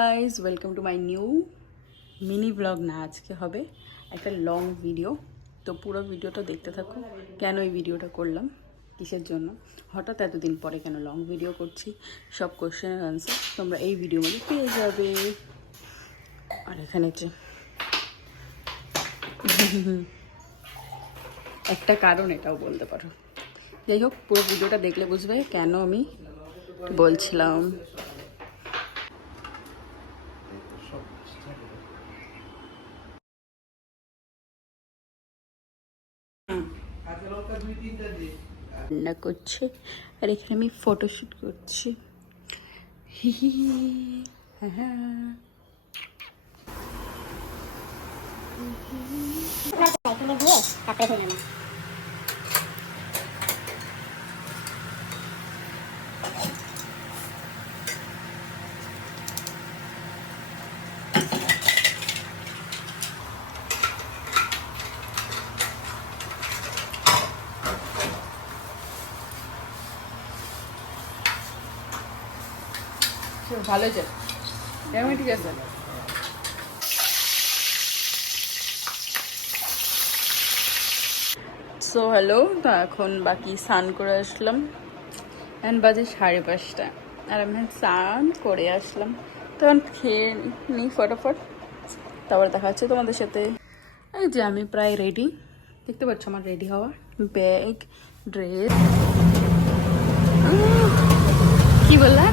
Guys welcome to my new mini blog না, আজকে হবে একটা লং ভিডিও তো পুরো ভিডিওটা দেখতে থাকো। কেন এই ভিডিওটা করলাম? কিসের জন্য? হঠাৎ এতদিন পরে কেন লং ভিডিও করছি? সব কোশ্চেনের আনসার তোমরা এই ভিডিও মধ্যে পেয়ে যাবে। আর এখানে যে একটা কারণ, এটাও বলতে পারো। যাই হোক, পুরো ভিডিওটা দেখলে বুঝবে কেন আমি বলছিলাম। রান্না করছে। আর এখানে আমি ফটোশ্যুট করছি। হ্যাঁ ভালো আছে এরকম ঠিক আছে। সো হ্যালো তো এখন বাকি স্নান করে আসলাম। এখন বাজে সাড়ে পাঁচটা। আর আমি স্নান করে আসলাম। তখন খেয়ে নিই ফটাফট। তারপর দেখা হচ্ছে তোমাদের সাথে। এই যে আমি প্রায় রেডি দেখতে পাচ্ছ আমার রেডি হওয়া ব্যাগ ড্রেস কি বললা?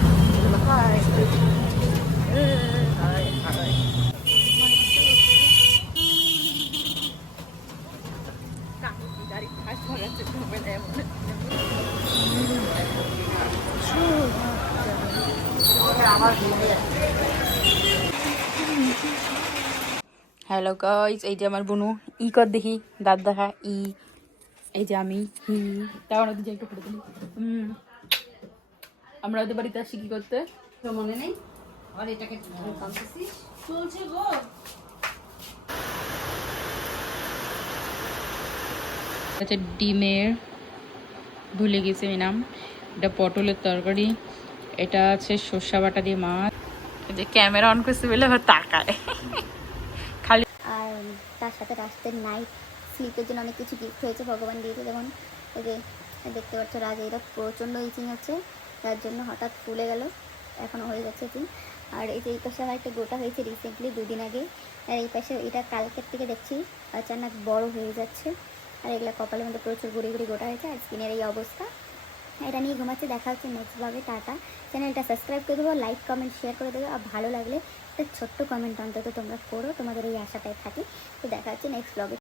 হ্যালো গাইজ এই যে আমার বোনু, ই কর দেখি। দাঁত দেখা ই। এই যে আমি, হি। তাও না যে একটু ফটো তুলি। হুম। আমরা ওদের বাড়িতে আসি কি করতে? তো মনে নেই? আর এটাকে চলছে গো। আছে ডিমের ভুলে গেছি আমি নাম। এটা পটলের তরকারি এটা আছে সর্ষা বাটা দিয়ে মাছ। এই যে ক্যামেরা অন করছে বলে আবার তাকায়। খালি আর তার সাথে রাস্তার নাইট স্লিপের জন্য অনেক কিছু গিফট হয়েছে ভগবান দিয়েছে। যেমন এই যে দেখতে পাচ্ছ রাজ এটা প্রচণ্ড ইচিং আছে তার জন্য হঠাৎ ফুলে গেল। এখনও হয়ে যাচ্ছে ইচিং আর এই যে এই পাশে আমার একটা গোটা হয়েছে রিসেন্টলি দুদিন আগে। আর এই পাশে এটা কালকের থেকে দেখছি আচানক বড় হয়ে যাচ্ছে। আর এগুলো কপালের মধ্যে প্রচুর গুড়ি গুড়ি গোটা হয়েছে। আর স্কিনের এই অবস্থা। এটা নিয়ে ঘুমাচ্ছে, দেখা হচ্ছে নেক্সট ব্লগে টাটা। চ্যানেলটা সাবস্ক্রাইব করে দেবো লাইক কমেন্ট শেয়ার করে দেবো। আর ভালো লাগলে একটা ছোট্ট কমেন্ট অন্তত তোমরা করো, তোমাদের এই আশাটাই থাকি। তো দেখা হচ্ছে নেক্সট ব্লগে